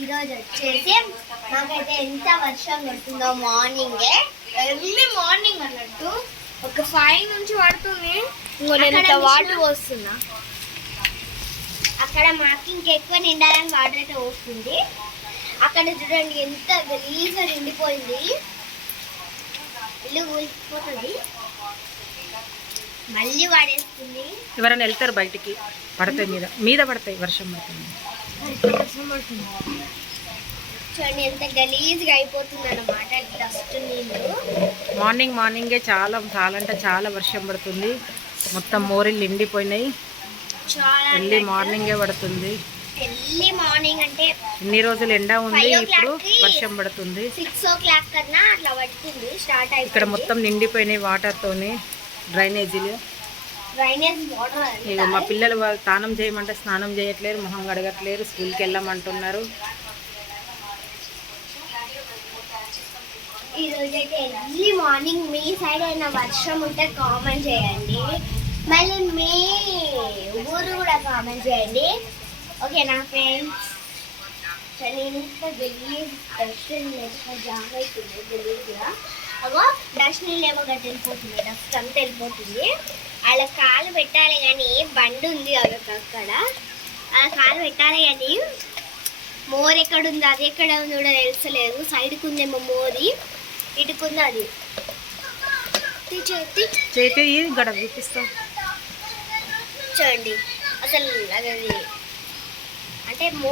ఈరోజు వచ్చేసి మాకైతే ఎంత వర్షం పడుతుందో మార్నింగే, ఎర్లీ మార్నింగ్ అన్నట్టు ఒక 5 నుంచి పడుతుంది. ఇంకో వాటర్ వస్తున్నా అక్కడ మాకు ఇంకెక్కువ నిండాలని వాటర్ అయితే వస్తుంది. అక్కడ చూడండి ఎంత గలీజ్గా నిండిపోయింది, ఇల్లు కూలిపోతుంది, మళ్ళీ వాడేస్తుంది. ఎవరైనా వెళ్తారు బయటికి, పడతాయి మీద మీద పడతాయి, వర్షం పడుతుంది. చూడండి ఎంత గలీజ్గా అయిపోతుంది అన్నమాట డస్ట్ నీళ్ళు. మార్నింగే చాలా అంటే చాలా వర్షం పడుతుంది. మొత్తం మోరీలు నిండిపోయినాయి. ఎర్లీ మార్నింగే పడుతుంది. ఎర్లీ మార్నింగ్ అంటే ఇన్ని రోజులు ఎండ ఉంది, ఇప్పుడు వర్షం పడుతుంది. 6 o'clock కన్నా అట్లా పడుతుంది స్టార్ట్ అయిపోయింది. ఇక్కడ మొత్తం నిండిపోయినాయి వాటర్తోని, డ్రైనేజీలు. ఇక మా పిల్లలు స్నానం చేయమంటే స్నానం చేయట్లేరు, మొహం కడగట్లేరు, స్కూల్కి వెళ్ళమంటున్నారు. ఈరోజైతే ఎర్లీ మార్నింగ్ మీ సైడ్ అయినా వర్షం ఉంటే కామెంట్ చేయండి, మళ్ళీ మీ ఊరు కూడా కామెంట్ చేయండి, ఓకేనా ఫ్రెండ్స్? నేను గలీజ్ డస్ట్ జామ్ అవుతుంది గలీజ్గా. అగో డస్ట్ నీళ్ళు ఏమో గట్టి వెళ్ళిపోతుంది, డస్ట్ అంతా వెళ్ళిపోతుంది. అలా కాలు పెట్టాలి కానీ బండి ఉంది అక్కడ, అలా కాలు పెట్టాలి కానీ మోర్ ఎక్కడ ఉంది, అది ఎక్కడ ఉంది కూడా తెలుసలేదు. సైడ్కి ఉందేమో మోరి, ఇటుకుంది అది. చేతి గడ చూపిస్తా చూడండి అసలు అది అంటే